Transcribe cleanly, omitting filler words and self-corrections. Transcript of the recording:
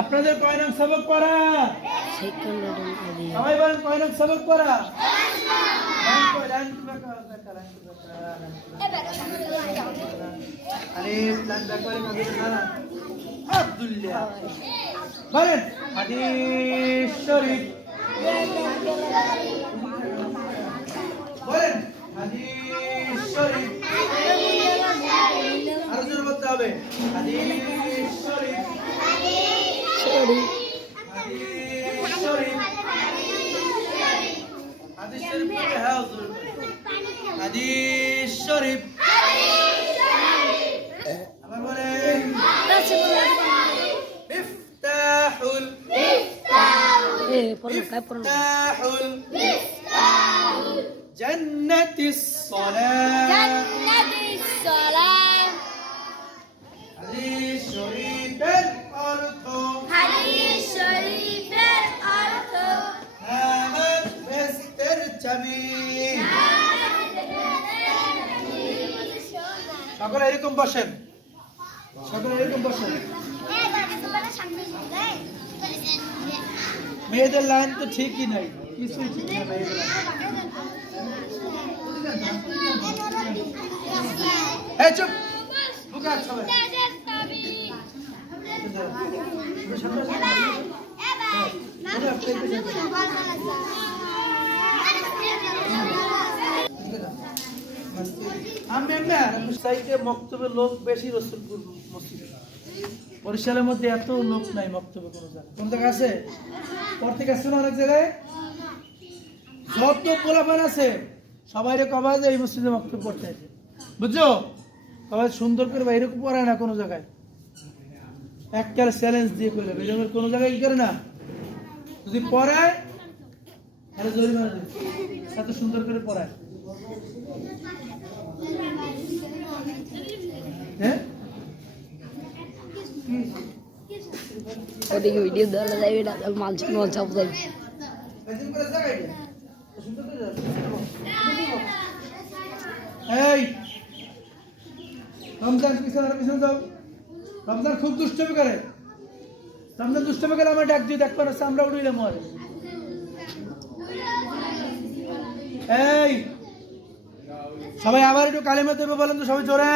আপনাদের কয় নং সবক পড়া? সবাই বলেন কয় নং সবক পড়া? আব্দুল্লাহ বলেন হাদিস শরীফ বলেন হাদিস শরীফ আরো জোরে বলতে হবে হাদিস শরীফ হাদিস শরীফ হাদিস শরীফ হ্যাঁ হুজুর হাদিস শরীফ আবার বলেন মিফতাহুল জান্নাতিস সালাম হাদিস শরীফের অর্থ নামাজ বেহেশতের চাবি। সকলে এরকম বসেন, সকলে এরকম বসেন। মেয়েদের লাইন তো ঠিকই নাই, কিছুই ঠিক না মেয়েদের লাইন। এই চুপ বুকা সবাই মক্তবে লোক বেশি রসুলপুর মসজিদে, বরিশালের মধ্যে এত লোক নাই মক্তবে কোন জায়গায়। কোন জায়গায় আছে? পড়তে গেছে না অনেক জায়গায়? যত পোলাপান আছে সবাই কবা যে এই মসজিদে মক্তব পড়তে, বুঝছো? সবাই সুন্দর করে বাইরে পড়ায় না কোনো জায়গায়, একটা চ্যালেঞ্জ দিয়ে করলে কোনো জায়গায় কি করে না, যদি পড়ায় তাহলে জরিমানা দেবে, এত সুন্দর করে পড়ায়। হ্যাঁ ওদিকে ভিডিও দেওয়া যাবে না, মালচা মালচা যাবে। এই রমজান পিছনে যাও, রমজান খুব দুষ্টমি করে, রমজান দুষ্টমি করে আমার ডাক দিয়ে দেখবো না, আমরা উড়িলাম মরে। এই সবাই আবার একটু কালিমা দেবো বলেন তো সবাই জোরে।